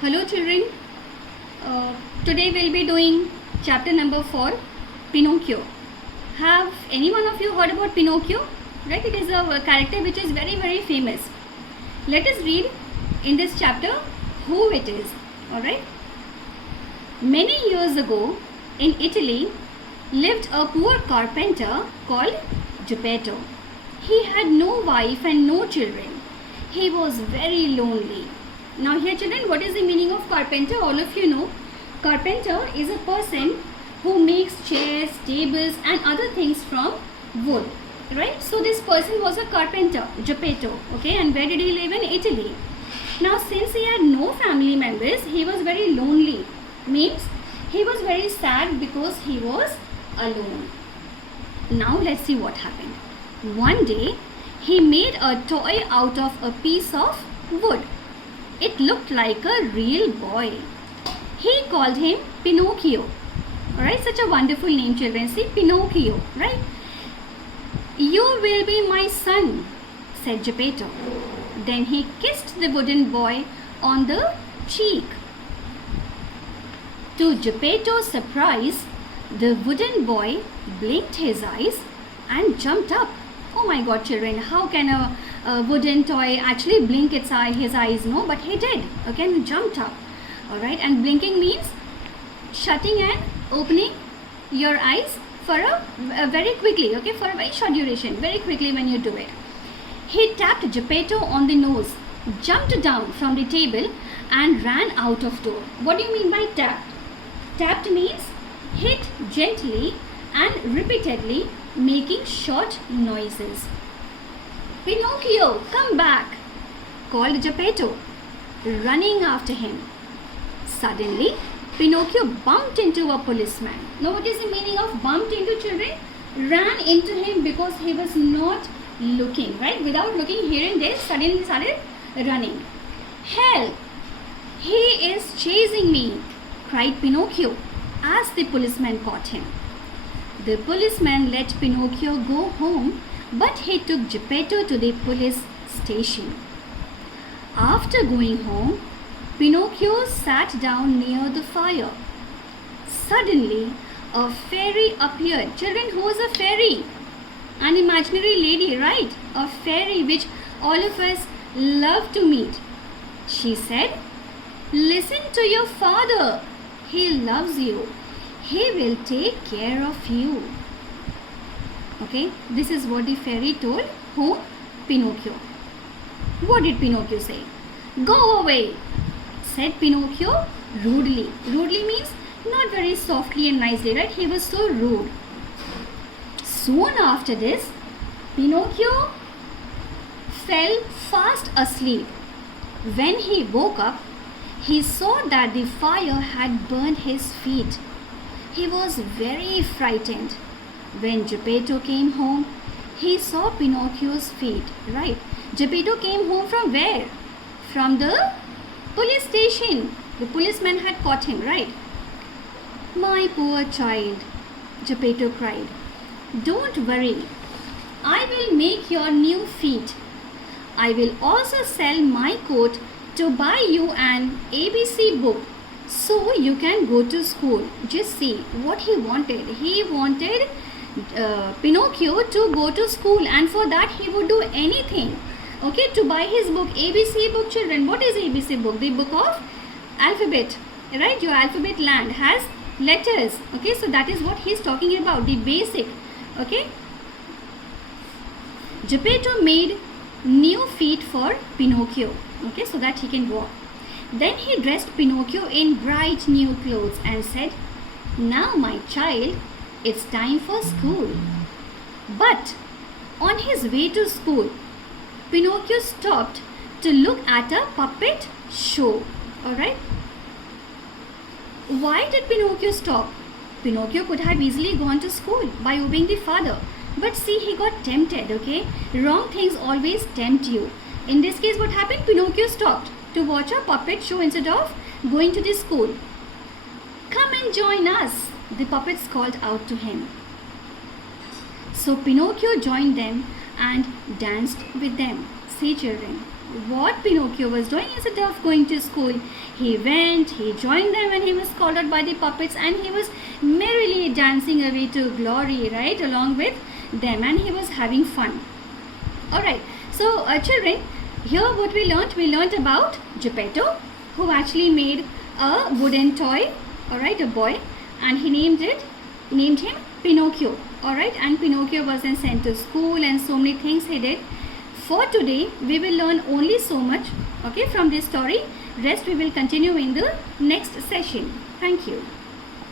Hello children, today we'll be doing chapter number 4, Pinocchio. Have any one of you heard about Pinocchio? Right, it is a character which is very famous. Let us read in this chapter who it is. Alright. Many years ago in Italy lived a poor carpenter called Geppetto. He had no wife and no children. He was very lonely. Now here children, what is the meaning of carpenter? All of you know. Carpenter is a person who makes chairs, tables and other things from wood. Right? So this person was a carpenter, Geppetto. Okay, and where did he live? In Italy. Now since he had no family members, he was very lonely. Means he was very sad because he was alone. Now let's see what happened. One day he made a toy out of a piece of wood. It looked like a real boy. He called him Pinocchio. Alright, such a wonderful name children. See, Pinocchio, right? You will be my son, said Geppetto. Then he kissed the wooden boy on the cheek. To Geppetto's surprise, the wooden boy blinked his eyes and jumped up. Oh my God children, how can a wooden toy actually blink his eyes? No, but he did. Okay, and jumped up. Alright, and blinking means shutting and opening your eyes for a very quickly, okay, for a very short duration, very quickly when you do it. He tapped Geppetto on the nose, jumped down from the table and ran out of door. What do you mean by tapped? Tapped means hit gently and repeatedly, making short noises. Pinocchio, come back, called Geppetto, running after him. Suddenly, Pinocchio bumped into a policeman. Now what is the meaning of bumped into children? Ran into him because he was not looking, right? Without looking here and there, suddenly started running. Help! He is chasing me, cried Pinocchio as the policeman caught him. The policeman let Pinocchio go home, but he took Geppetto to the police station. After going home, Pinocchio sat down near the fire. Suddenly, a fairy appeared. Children, who was a fairy? An imaginary lady, right? A fairy which all of us love to meet. She said, "Listen to your father. He loves you. He will take care of you." Okay, this is what the fairy told whom? Pinocchio. What did Pinocchio say? "Go away," said Pinocchio rudely. Rudely means not very softly and nicely, right? He was so rude. Soon after this, Pinocchio fell fast asleep. When he woke up, he saw that the fire had burned his feet. He was very frightened. When Geppetto came home, he saw Pinocchio's feet, right? Geppetto came home from where? From the police station. The policeman had caught him, right? "My poor child," Geppetto cried. "Don't worry. I will make your new feet. I will also sell my coat to buy you an ABC book so you can go to school." Just see what he wanted. He wanted Pinocchio to go to school, and for that he would do anything. Okay, to buy his book, ABC book children. What is ABC book? The book of alphabet, right? Your alphabet land has letters. Okay, so that is what he is talking about, the basic. Okay. Geppetto made new feet for Pinocchio. Okay, so that he can walk. Then he dressed Pinocchio in bright new clothes and said, "Now my child, it's time for school." But on his way to school, Pinocchio stopped to look at a puppet show. Alright? Why did Pinocchio stop? Pinocchio could have easily gone to school by obeying the father. But see, he got tempted, okay? Wrong things always tempt you. In this case, what happened? Pinocchio stopped to watch a puppet show instead of going to the school. "Come and join us," the puppets called out to him. So Pinocchio joined them and danced with them. See children, what Pinocchio was doing instead of going to school. He went, he joined them when he was collared by the puppets, and he was merrily dancing away to glory, right, along with them, and he was having fun. Alright, so children, here what we learnt about Geppetto, who actually made a wooden toy, alright, a boy, and he named him Pinocchio, alright, and Pinocchio was then sent to school, and so many things he did. For today, we will learn only so much, okay, from this story. Rest we will continue in the next session. Thank you.